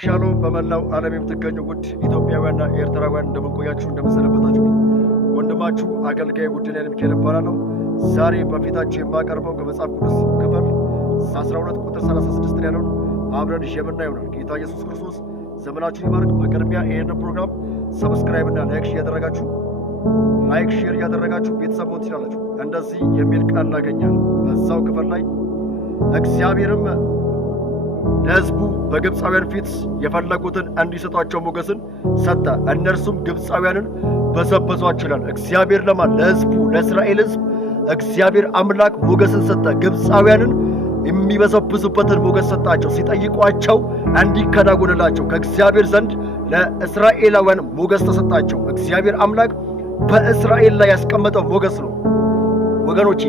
ሻሎም በመላው ዓለም የምትገኙ ውድ ኢትዮጵያውያንና ኤርትራውያን እንደምንቆያችሁ እንደምሰነበታችሁ ወንድማችሁ አገልጋይ ውድነህ ሚካኤል እባላለሁ። ዛሬ በፊታችሁ የማቀርበው ከመጽሐፍ ቅዱስ ክፍል 12 ቁጥር 36 ላይ ያለውን አብረን የምናየው ነው። ጌታ ኢየሱስ ክርስቶስ ዘመናችሁን ይባርክ። በቅድሚያ ይሄን ፕሮግራም ሰብስክራይብ እና ላይክ ሼር ያደረጋችሁ ቤተሰቦች ትችላላችሁ። እንደዚህ የሚል ቃል እናገኛለን በዛው ክፍል ላይ እግዚአብሔርም ለሕዝቡ በግብፃውያን ፊት የፈለጉትን እንዲሰጧቸው ሞገስን ሰጠ፣ እነርሱም ግብፃውያንን በዘበዟቸው ይላል። እግዚአብሔር ለማን? ለሕዝቡ ለእስራኤል ሕዝብ እግዚአብሔር አምላክ ሞገስን ሰጠ። ግብፃውያንን የሚበዘብዙበትን ሞገስ ሰጣቸው። ሲጠይቋቸው እንዲከናወንላቸው ከእግዚአብሔር ዘንድ ለእስራኤላውያን ሞገስ ተሰጣቸው። እግዚአብሔር አምላክ በእስራኤል ላይ ያስቀመጠው ሞገስ ነው። ወገኖቼ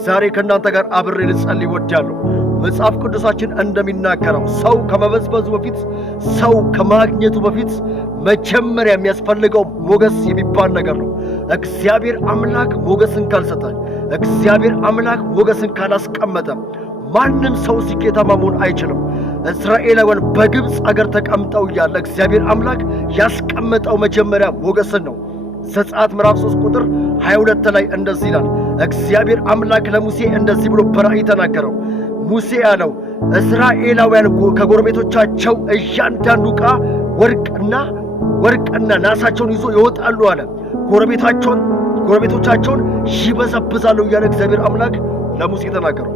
ዛሬ ከእናንተ ጋር አብሬ ልጸልይ እወዳለሁ። መጽሐፍ ቅዱሳችን እንደሚናገረው ሰው ከመበዝበዙ በፊት ሰው ከማግኘቱ በፊት መጀመሪያ የሚያስፈልገው ሞገስ የሚባል ነገር ነው። እግዚአብሔር አምላክ ሞገስን ካልሰጠ፣ እግዚአብሔር አምላክ ሞገስን ካላስቀመጠ ማንም ሰው ስኬታማ መሆን አይችልም። እስራኤላውያን በግብፅ አገር ተቀምጠው እያለ እግዚአብሔር አምላክ ያስቀመጠው መጀመሪያ ሞገስን ነው። ዘጸአት ምዕራፍ 3 ቁጥር 22 ላይ እንደዚህ ይላል። እግዚአብሔር አምላክ ለሙሴ እንደዚህ ብሎ በራእይ ተናገረው። ሙሴ ያለው እስራኤላውያን ከጎረቤቶቻቸው እያንዳንዱ ዕቃ ወርቅና ናሳቸውን ይዞ ይወጣሉ አለ። ጎረቤቶቻቸውን ይበዘብዛሉ እያለ እግዚአብሔር አምላክ ለሙሴ ተናገረው።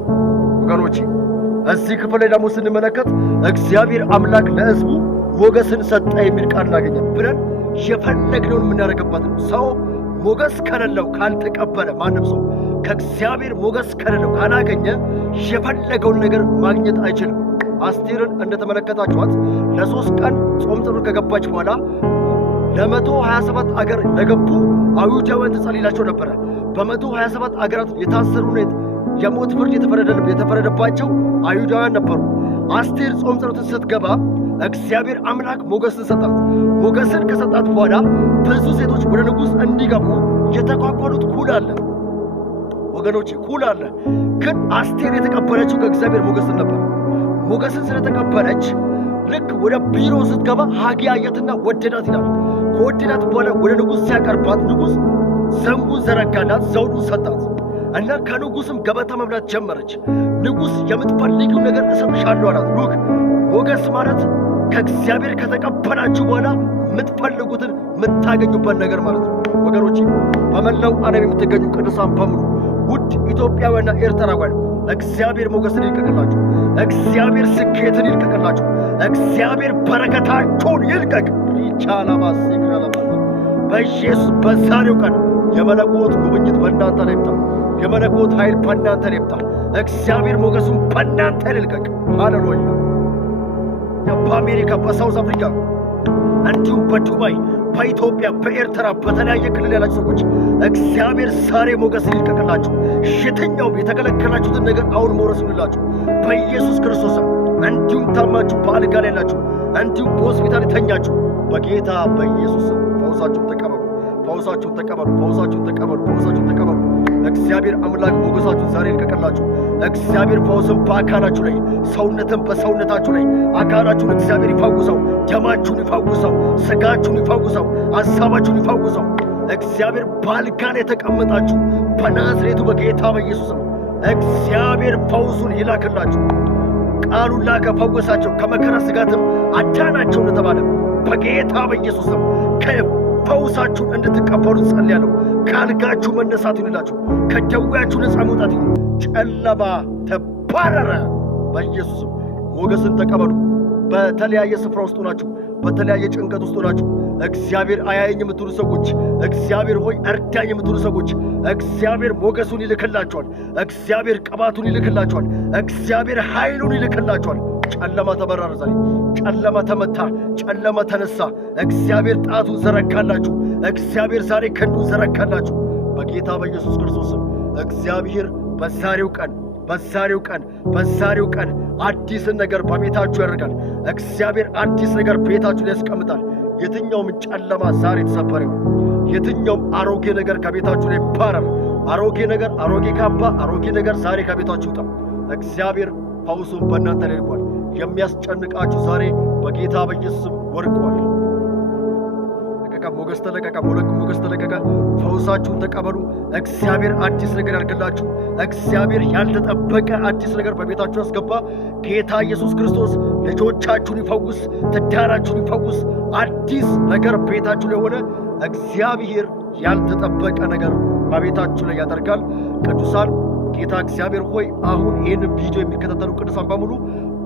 ወገኖቼ እዚህ ክፍል ላይ ደግሞ ስንመለከት እግዚአብሔር አምላክ ለሕዝቡ ሞገስን ሰጠ የሚል ቃል እናገኛለን። ብለን የፈለግነውን የምናደርግበት ነው። ሰው ሞገስ ከሌለው ካልተቀበለ፣ ማንም ሰው ከእግዚአብሔር ሞገስ ከሌለው ካላገኘ የፈለገውን ነገር ማግኘት አይችልም። አስቴርን እንደተመለከታችኋት ለ3 ቀን ጾም ጸሎት ከገባች በኋላ ለ127 አገር ለገቡ አይሁዳውያን ትጸልይላቸው ነበረ። በ127 አገራት የታሰሩ የሞት ፍርድ የተፈረደባቸው አይሁዳውያን ነበሩ። አስቴር ጾም ጸሎትን ስትገባ እግዚአብሔር አምላክ ሞገስን ሰጣት። ሞገስን ከሰጣት በኋላ ብዙ ሴቶች ወደ ንጉሥ እንዲገቡ የተኳኳሉት ኩል አለ። ወገኖቼ ኩል አለ። ግን አስቴር የተቀበለችው ከእግዚአብሔር ሞገስን ነበር። ሞገስን ስለተቀበለች ልክ ወደ ቢሮ ስትገባ ሐጌ አያትና ወደዳት ይላል። ከወደዳት በኋላ ወደ ንጉሥ ሲያቀርባት ንጉሥ ዘንጉን ዘረጋላት፣ ዘውዱን ሰጣት እና ከንጉሥም ገበታ መብላት ጀመረች። ንጉሥ የምትፈልጊው ነገር እሰጥሻለሁ አላት። ሉክ ሞገስ ማለት ከእግዚአብሔር ከተቀበላችሁ በኋላ የምትፈልጉትን የምታገኙበት ነገር ማለት ነው። ወገኖቼ በመላው ዓለም የምትገኙ ቅዱሳን በሙሉ ውድ ኢትዮጵያውያንና ኤርትራውያን እግዚአብሔር ሞገስን ይልቀቅላችሁ። እግዚአብሔር ስኬትን ይልቀቅላችሁ። እግዚአብሔር በረከታችሁን ይልቀቅ። በኢየሱስ በዛሬው ቀን የመለኮት ጉብኝት በእናንተ ላይ ይምጣ። የመለኮት ኃይል በእናንተ ላይ ይምጣ። እግዚአብሔር ሞገሱን በእናንተ ላይ ይልቀቅ። ሃሌሉያ። በአሜሪካ፣ በሳውዝ አፍሪካ እንዲሁም በዱባይ፣ በኢትዮጵያ፣ በኤርትራ በተለያየ ክልል ያላችሁ ሰዎች እግዚአብሔር ዛሬ ሞገስን ይልቀቅላችሁ። የትኛውም የተከለከላችሁትን ነገር አሁን መውረስ ይሁንላችሁ በኢየሱስ ክርስቶስ። እንዲሁም ታማችሁ በአልጋ ላይ ያላችሁ፣ እንዲሁም በሆስፒታል የተኛችሁ በጌታ በኢየሱስ ፈውሳችሁን ተቀበሉ። ፈውሳችሁን ተቀበሉ። ፈውሳችሁን ተቀበሉ። ፈውሳችሁን ተቀበሉ። እግዚአብሔር አምላክ ሞገሳችሁን ዛሬ ይልቀቅላችሁ። እግዚአብሔር ፈውስን በአካላችሁ ላይ፣ ሰውነትን በሰውነታችሁ ላይ፣ አካላችሁን እግዚአብሔር ይፈውሰው። ደማችሁን ይፈውሰው። ስጋችሁን ይፈውሰው። ሐሳባችሁን ይፈውሰው። እግዚአብሔር በአልጋ ላይ የተቀመጣችሁ በናዝሬቱ በጌታ በኢየሱስም እግዚአብሔር ፈውሱን ይላክላችሁ። ቃሉን ላከ፣ ፈወሳቸው፣ ከመከራ ስጋትም አዳናቸው እንደተባለ በጌታ በኢየሱስም ፈውሳችሁን እንድትቀበሉ ጸልያለሁ። ከአልጋችሁ መነሳት ይሁንላችሁ። ከደዌያችሁ ነፃ መውጣት ይሁን። ጨለማ ተባረረ በኢየሱስም። ሞገስን ተቀበሉ። በተለያየ ስፍራ ውስጥ ሆናችሁ፣ በተለያየ ጭንቀት ውስጥ ሆናችሁ እግዚአብሔር አያየኝ የምትሉ ሰዎች፣ እግዚአብሔር ሆይ እርዳኝ የምትሉ ሰዎች እግዚአብሔር ሞገሱን ይልክላችኋል። እግዚአብሔር ቅባቱን ይልክላችኋል። እግዚአብሔር ኃይሉን ይልክላችኋል። ጨለማ ተበረረ ዛሬ። ጨለማ ተመታ። ጨለማ ተነሳ። እግዚአብሔር ጣቱን ዘረጋላችሁ። እግዚአብሔር ዛሬ ክንዱን ዘረጋላችሁ በጌታ በኢየሱስ ክርስቶስም። እግዚአብሔር በዛሬው ቀን አዲስን ነገር በቤታችሁ ያደርጋል። እግዚአብሔር አዲስ ነገር ቤታችሁ ላይ ያስቀምጣል። የትኛውም ጨለማ ዛሬ ተሰበረ ይሁን። የትኛውም አሮጌ ነገር ከቤታችሁ ላይ ይባረር። አሮጌ ነገር፣ አሮጌ ካባ፣ አሮጌ ነገር ዛሬ ከቤታችሁ ይውጣ። እግዚአብሔር ፈውሱን በእናንተ ላይ ልኳል። የሚያስጨንቃችሁ ዛሬ በጌታ በኢየሱስ ወድቋል። ሞገስ ተለቀቀ፣ ሞገስ ተለቀቀ። ፈውሳችሁን ተቀበሉ። እግዚአብሔር አዲስ ነገር ያድርግላችሁ። እግዚአብሔር ያልተጠበቀ አዲስ ነገር በቤታችሁ ያስገባ። ጌታ ኢየሱስ ክርስቶስ ልጆቻችሁን ይፈውስ፣ ትዳራችሁን ይፈውስ። አዲስ ነገር ቤታችሁ ላይ ሆነ። እግዚአብሔር ያልተጠበቀ ነገር በቤታችሁ ላይ ያደርጋል። ቅዱሳን ጌታ እግዚአብሔር ሆይ አሁን ይህንን ቪዲዮ የሚከታተሉ ቅዱሳን በሙሉ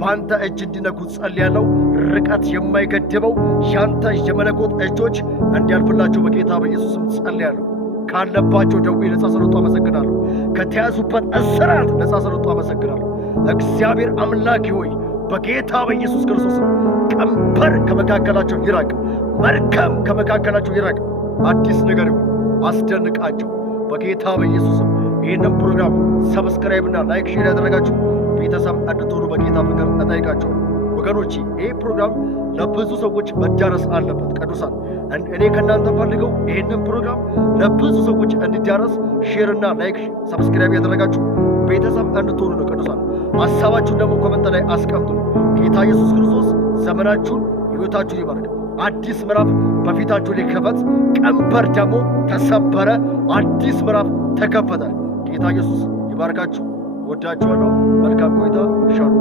በአንተ እጅ እንዲነኩ ጸልያለሁ። ርቀት የማይገድበው ያንተ የመለኮት እጆች እንዲያልፍላቸው በጌታ በኢየሱስም ጸልያለሁ። ካለባቸው ደዌ ነጻ ስለወጡ አመሰግናለሁ። ከተያዙበት እስራት ነጻ ስለወጡ አመሰግናለሁ። እግዚአብሔር አምላኬ ሆይ በጌታ በኢየሱስ ክርስቶስም ቀንበር ከመካከላቸው ይራቅ፣ መርገም ከመካከላቸው ይራቅ። አዲስ ነገር ይሁን፣ አስደንቃቸው በጌታ በኢየሱስም። ይህንን ፕሮግራም ሰብስክራይብና ላይክ ሼር ያደረጋችሁ ቤተሰብ እንድትሆኑ በጌታ ፍቅር እጠይቃችኋለሁ። ወገኖቼ ይህ ፕሮግራም ለብዙ ሰዎች መዳረስ አለበት። ቅዱሳን እኔ ከእናንተ ፈልገው ይህንን ፕሮግራም ለብዙ ሰዎች እንዲዳረስ ሼርና ላይክ ሰብስክራይብ ያደረጋችሁ ቤተሰብ እንድትሆኑ ነው። ቅዱሳን ሀሳባችሁን ደግሞ ኮመንት ላይ አስቀምጡ። ጌታ ኢየሱስ ክርስቶስ ዘመናችሁን ሕይወታችሁን ይባርክ። አዲስ ምዕራፍ በፊታችሁ ሊከፈት፣ ቀንበር ደግሞ ተሰበረ፣ አዲስ ምዕራፍ ተከፈተ። ጌታ ኢየሱስ ይባርካችሁ። ወዳችኋለሁ። መልካም ቆይታ። ሻሉ